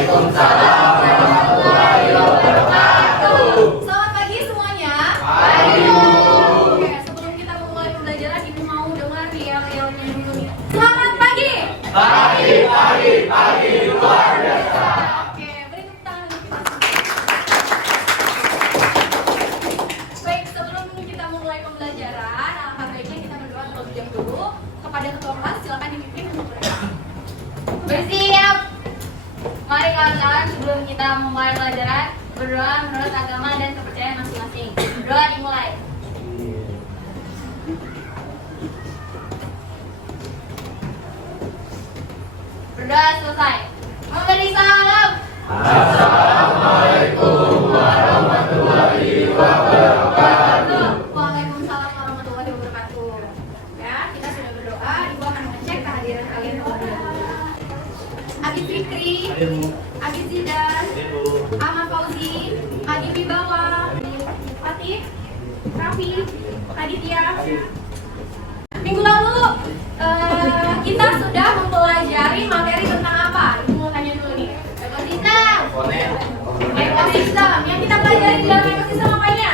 Waalaikumsalam warahmatullahi wabarakatuh. Selamat pagi semuanya. Pagi. Oke, sebelum kita memulai pembelajaran, Ibu mau dengar yel-yelnya dulu nih. Selamat pagi. Pagi luar biasa. Oke, beri tepuk tangan dulu kita. Baik, sebelum kita memulai pembelajaran, alangkah baiknya kita berdoa terlebih dahulu kepada ketua kelas. Silakan dipimpin untuk berdoa. Bersiap. Mari kawan-kawan, sebelum kita memulai pelajaran, berdoa menurut agama dan kepercayaan masing-masing. Berdoa dimulai. Berdoa selesai. Memberi salam. Assalamualaikum warahmatullahi wabarakatuh. Waalaikumsalam warahmatullahi wabarakatuh. Ya, kita sudah berdoa. Ibu akan mengecek kehadiran kalian terlebih dahulu. Abi Fikri, Abi Zidan, Ahmad Fauzi, Adi Wibawa, Fatih, Raffi, Aditya. Minggu lalu kita sudah mempelajari materi tentang apa? Ibu mau tanya dulu nih. Ekosistem. Ekosistem. Yang kita pelajari di dalam ekosistem apanya?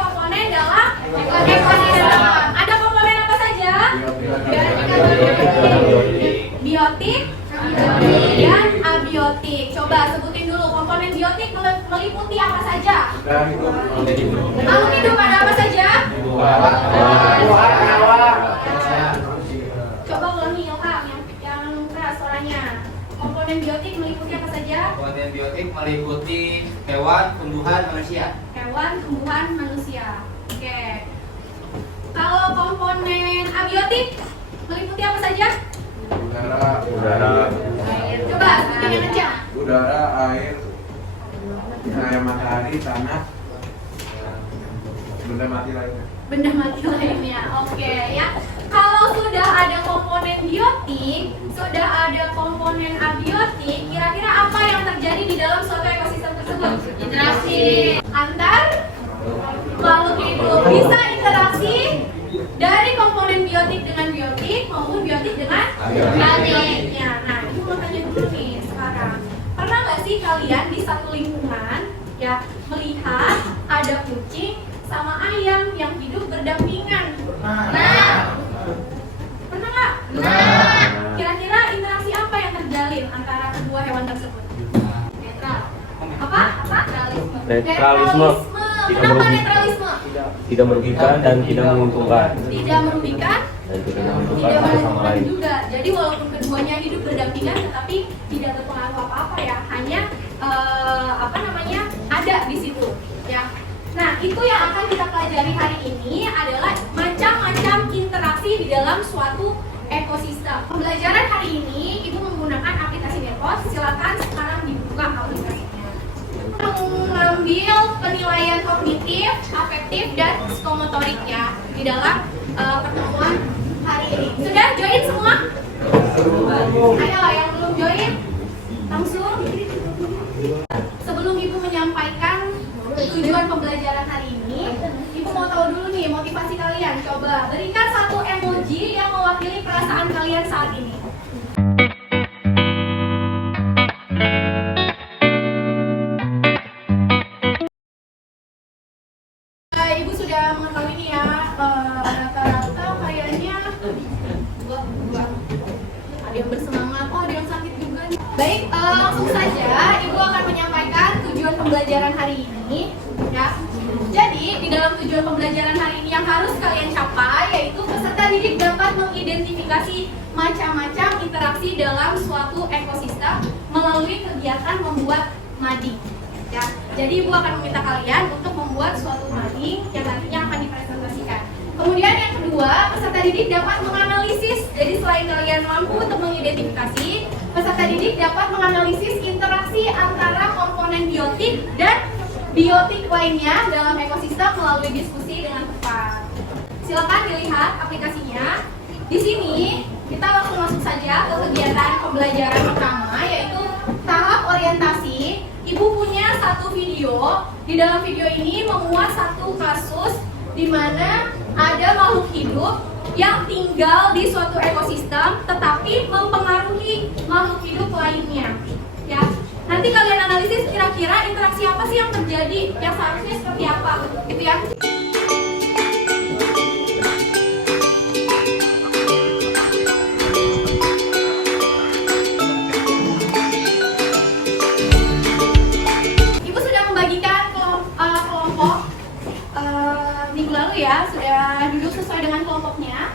Komponen dalam ekosistem. Ada komponen apa saja? Biotik dan abiotik. Coba sebutin dulu komponen biotik meliputi apa saja? Makhluk hidup ada apa saja? Coba ulangi Ilham yang keras suaranya. Komponen biotik meliputi apa saja? Komponen biotik meliputi hewan, tumbuhan, manusia. Hewan, tumbuhan, manusia. Oke. Kalau komponen abiotik meliputi apa saja? Udara, Coba sebutin yang kencang. udara, air, cahaya matahari, tanah, benda mati lainnya. Benda mati lainnya. Oke ya. Kalau sudah ada komponen biotik, sudah ada komponen abiotik, kira-kira apa yang terjadi di dalam suatu ekosistem tersebut? Interaksi. Antar makhluk hidup. Bisa interaksi dari komponen biotik dengan biotik maupun biotik dengan abiotiknya. Nah, ibu mau tanya dulu nih sekarang. Pernah nggak sih kalian di satu lingkungan ya melihat ada kucing sama ayam yang hidup berdampingan? Nah. Pernah nggak? Kira-kira interaksi apa yang terjalin antara kedua hewan tersebut? Netral. Apa? Netralisme. Kenapa netralisme? Tidak merugikan dan tidak menguntungkan Tidak merugikan, dan tidak menguntungkan tidak satu sama menguntungkan lain. juga. Jadi walaupun keduanya hidup berdampingan, tetapi tidak berpengaruh apa-apa ya. Hanya ada di situ. Ya. Nah, itu yang akan kita pelajari hari ini adalah macam-macam interaksi di dalam suatu ekosistem. Pembelajaran hari ini Ibu menggunakan aplikasi Nepos. Silakan sekarang dibuka aplikasinya. Mengambil penilaian kognitif, afektif, dan psikomotorik ya di dalam pertemuan hari ini. Sudah join semua? Ayo yang belum join langsung. Sebelum Ibu menyampaikan tujuan pembelajaran hari ini, Ibu mau tahu dulu nih motivasi kalian. Coba berikan satu emoji yang mewakili perasaan kalian saat ini. Ibu sudah mengetahui nih ya, rata-rata kayaknya dua. Ada yang bersemangat, oh ada yang sakit juga nih. Baik, langsung saja Ibu akan menyampaikan tujuan pembelajaran hari ini ya. Jadi di dalam tujuan pembelajaran hari ini yang harus kalian capai yaitu peserta didik dapat mengidentifikasi macam-macam interaksi dalam suatu ekosistem melalui kegiatan membuat mading. Ya, jadi Ibu akan meminta kalian untuk membuat suatu mading yang nantinya akan dipresentasikan. Kemudian yang kedua, peserta didik dapat menganalisis. Jadi selain kalian mampu untuk mengidentifikasi, peserta didik dapat menganalisis interaksi antara komponen biotik dan biotik lainnya dalam ekosistem melalui diskusi dengan tepat. Silakan dilihat aplikasinya. Di sini kita langsung masuk saja ke kegiatan pembelajaran pertama yaitu tahap orientasi. Ibu punya satu video. Di dalam video ini memuat satu kasus di mana ada makhluk hidup yang tinggal di suatu ekosistem tetapi mempengaruhi makhluk hidup interaksi apa sih yang terjadi, yang seharusnya seperti apa, gitu ya. Ibu sudah membagikan kelompok minggu lalu ya, sudah duduk sesuai dengan kelompoknya.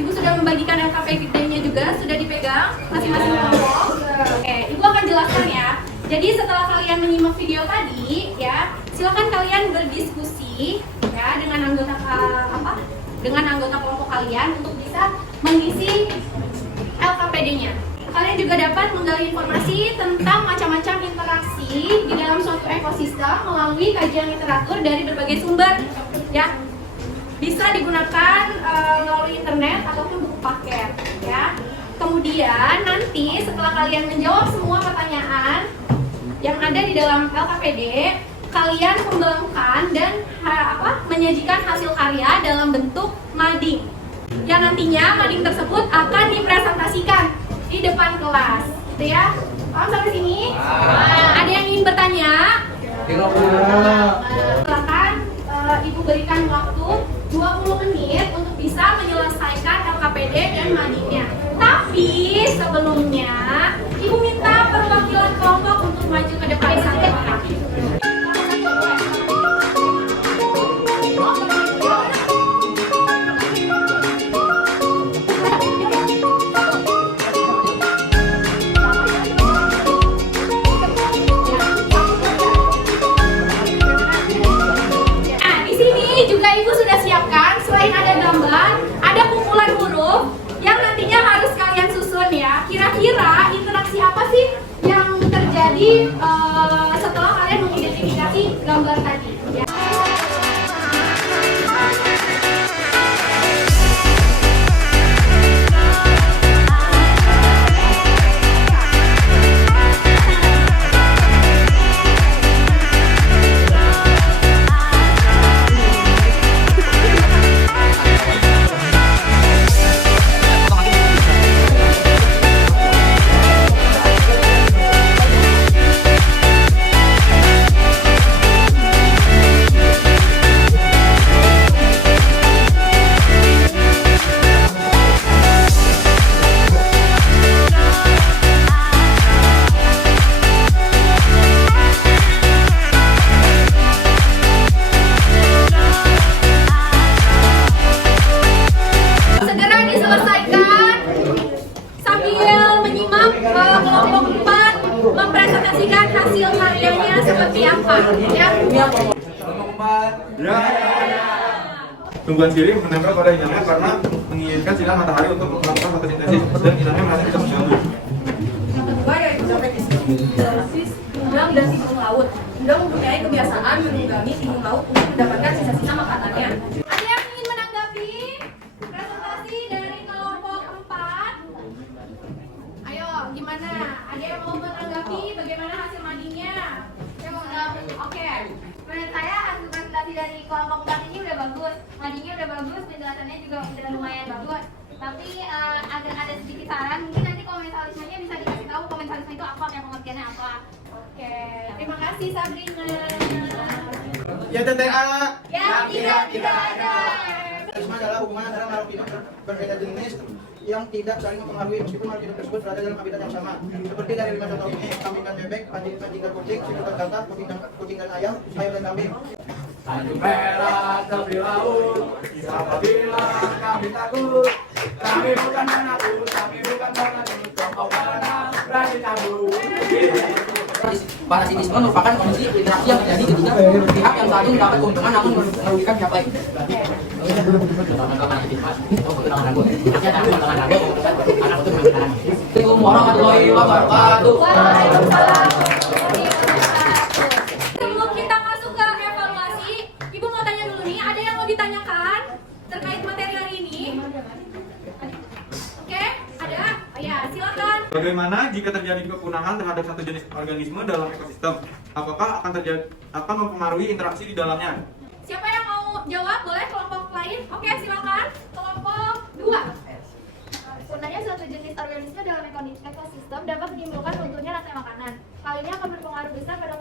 Ibu sudah membagikan LKPD-nya juga, sudah dipegang masing-masing kelompok. Oke, Ibu akan jelaskan ya. Jadi setelah kalian menyimak video tadi, ya, silakan kalian berdiskusi ya dengan anggota kelompok kalian untuk bisa mengisi LKPD-nya. Kalian juga dapat menggali informasi tentang macam-macam interaksi di dalam suatu ekosistem melalui kajian literatur dari berbagai sumber, ya. Bisa digunakan melalui internet ataupun buku paket, ya. Kemudian nanti setelah kalian menjawab semua pertanyaan yang ada di dalam LKPD, kalian kembangkan dan menyajikan hasil karya dalam bentuk mading. Yang nantinya mading tersebut akan dipresentasikan di depan kelas, gitu ya. Paham sampai sini? Ada yang ingin bertanya? Silakan Ibu berikan waktu 20 menit untuk bisa menyelesaikan LKPD dan madingnya. Tapi sebelumnya Ibu minta perwakilan kelompok untuk maju ke depan satu orang. Ibu sudah siapkan, selain ada gambar, ada kumpulan huruf yang nantinya harus kalian susun ya. Kira-kira interaksi apa sih yang terjadi setelah kalian mengidentifikasi gambar tadi ya. Mempresentasikan hasil karyanya seperti apa ya? Tumbuhan sirih menempel pada inangnya karena menginginkan sinar matahari untuk melakukan fotosintesis dan inangnya merasa bisa mengganggu. Yang kedua yaitu dapat sintesis udang dan timun laut. Udang mempunyai kebiasaan menunggangi timun laut untuk mendapatkan sisa-sisa makanannya. Ada yang ingin menanggapi presentasi dari kelompok 4? Ayo, gimana? Ada yang mau menanggapi bagaimana hasil madingnya? Oke. Menurut saya hasil presentasi dari kelompok 4 ini udah bagus, madingnya udah bagus, penjelasannya juga udah lumayan bagus. Tapi agak ada sedikit saran, mungkin nanti komentalismenya bisa dikasih tahu komentalisme itu apa, kayak pengertiannya apa. Oke, terima kasih Sabrina. Ya TTA. Yang tidak ada. Terorisme adalah hubungan antara makhluk hidup berbeda jenis yang tidak saling mempengaruhi meskipun makhluk hidup tersebut berada dalam habitat yang sama. Seperti dari 5 contoh ini, kambing dan bebek, anjing dan kucing, singa dan katak, kucing dan ayam, ayam dan kambing. Tanjung Perak tepi laut, apabila kami takut, kami bukan penakut, kami bukan penakut, kelompok mana berani kabur. Parasitisme merupakan kondisi interaksi yang terjadi ketika pihak yang satu mendapat keuntungan namun merugikan pihak lain. Assalamualaikum warahmatullahi wabarakatuh. Waalaikumsalam. Sebelum kita masuk ke evaluasi, Ibu mau tanya dulu nih, ada yang mau ditanyakan terkait materi hari ini? Oke, ada? Oh ya, silakan. Bagaimana jika terjadi kepunahan terhadap satu jenis organisme dalam ekosistem? Apakah akan mempengaruhi interaksi di dalamnya? Siapa yang mau jawab? Boleh kelompok lain? Oke, silakan. Kelompok 2. Sebenarnya suatu jenis organisme dalam ekosistem dapat menimbulkan runtuhnya rantai makanan. Hal ini akan berpengaruh besar pada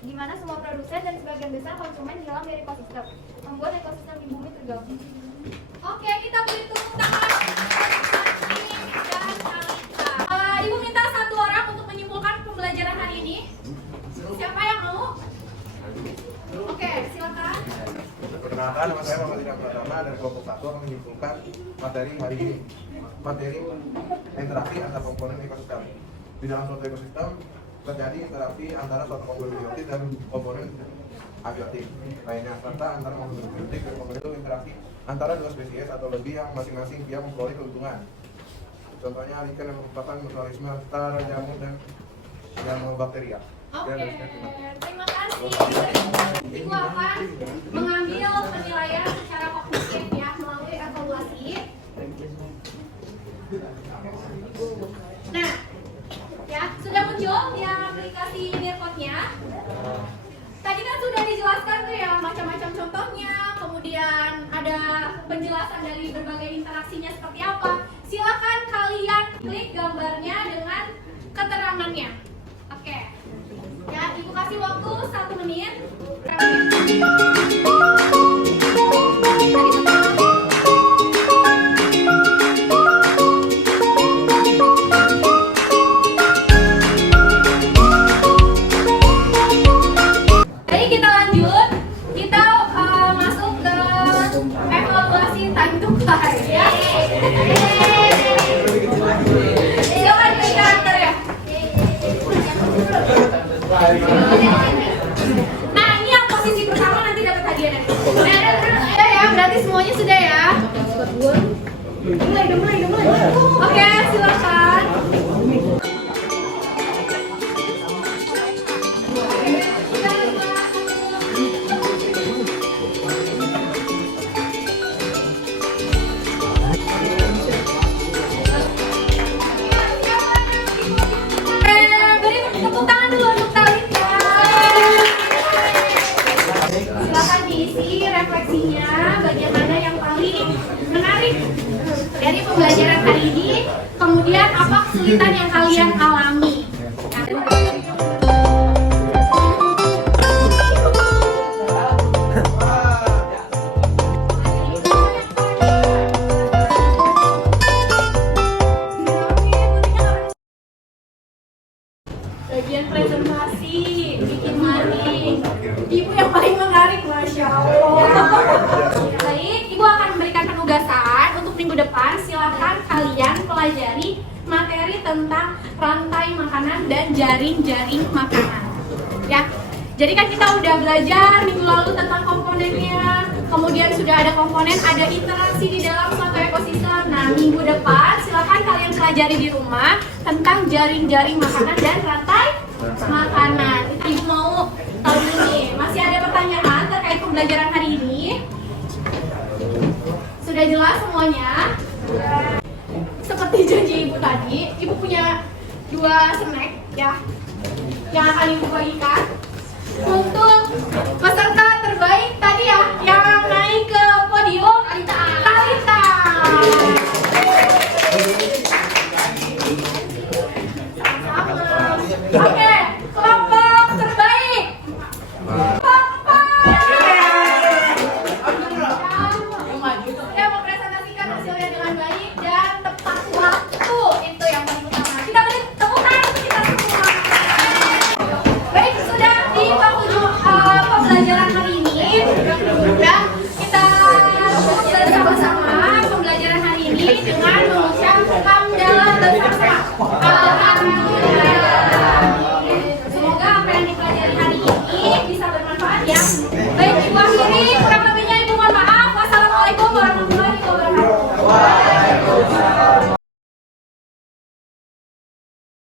di mana semua produsen dan sebagian besar konsumen hilang dari ekosistem, membuat ekosistem di bumi terganggu. Oke, kita beri tepuk tangan. Dan Alita. Ibu minta satu orang untuk menyimpulkan pembelajaran hari ini. Siapa yang mau? Oke, silakan. Perkenalkan, nama saya Muhammad Ilham Pratama dari kelompok 1 akan menyimpulkan materi hari ini. Materi interaksi antar komponen ekosistem. Di dalam suatu ekosistem terjadi interaksi antara suatu komponen biotik dan komponen abiotik lainnya, serta antara komponen biotik dan komponen itu interaksi antara dua spesies atau lebih yang masing-masing dia memperoleh keuntungan. Contohnya lichen yang merupakan mutualisme antara jamur dan bakteria. Oke, terima kasih. Ibu akan mengambil penilaian secara kognitif ya melalui evaluasi. Nah, ya sudah muncul di aplikasi Nirkotnya. Tadi kan sudah dijelaskan tuh ya macam-macam contohnya, kemudian ada penjelasan dari berbagai interaksinya seperti apa. Silakan kalian klik gambarnya dengan keterangannya. Oke. Ya, Ibu kasih waktu 1 menit. Jadi kita lanjut. Kita masuk ke evaluasi time to fly ya. Silakan pilih karakter ya. Nah, ini yang posisi pertama nanti dapat hadiah nanti. Sudah ya, berarti semuanya sudah ya. Mulai. Oke, silakan. Beri tepuk tangan dulu untuk Talita. Silakan diisi refleksinya bagaimana yang paling menarik dari pembelajaran hari ini, kemudian apa kesulitan yang kalian alami. Bagian presentasi, bikin money. Ibu yang paling menarik, Masya Allah. Baik, Ibu akan memberikan penugasan untuk minggu depan. Silahkan kalian pelajari materi tentang rantai makanan dan jaring-jaring makanan. Ya, jadi kan kita udah belajar minggu lalu tentang komponennya. Kemudian sudah ada komponen, ada interaksi di dalam suatu ekosistem. Nah, minggu depan silahkan kalian pelajari di rumah tentang jaring-jaring makanan dan rantai makanan. Ibu mau tahu ini, masih ada pertanyaan terkait pembelajaran hari ini? Sudah jelas semuanya? Seperti janji Ibu tadi, Ibu punya 2 snack ya yang akan Ibu bagikan untuk peserta terbaik tadi ya, yang naik ke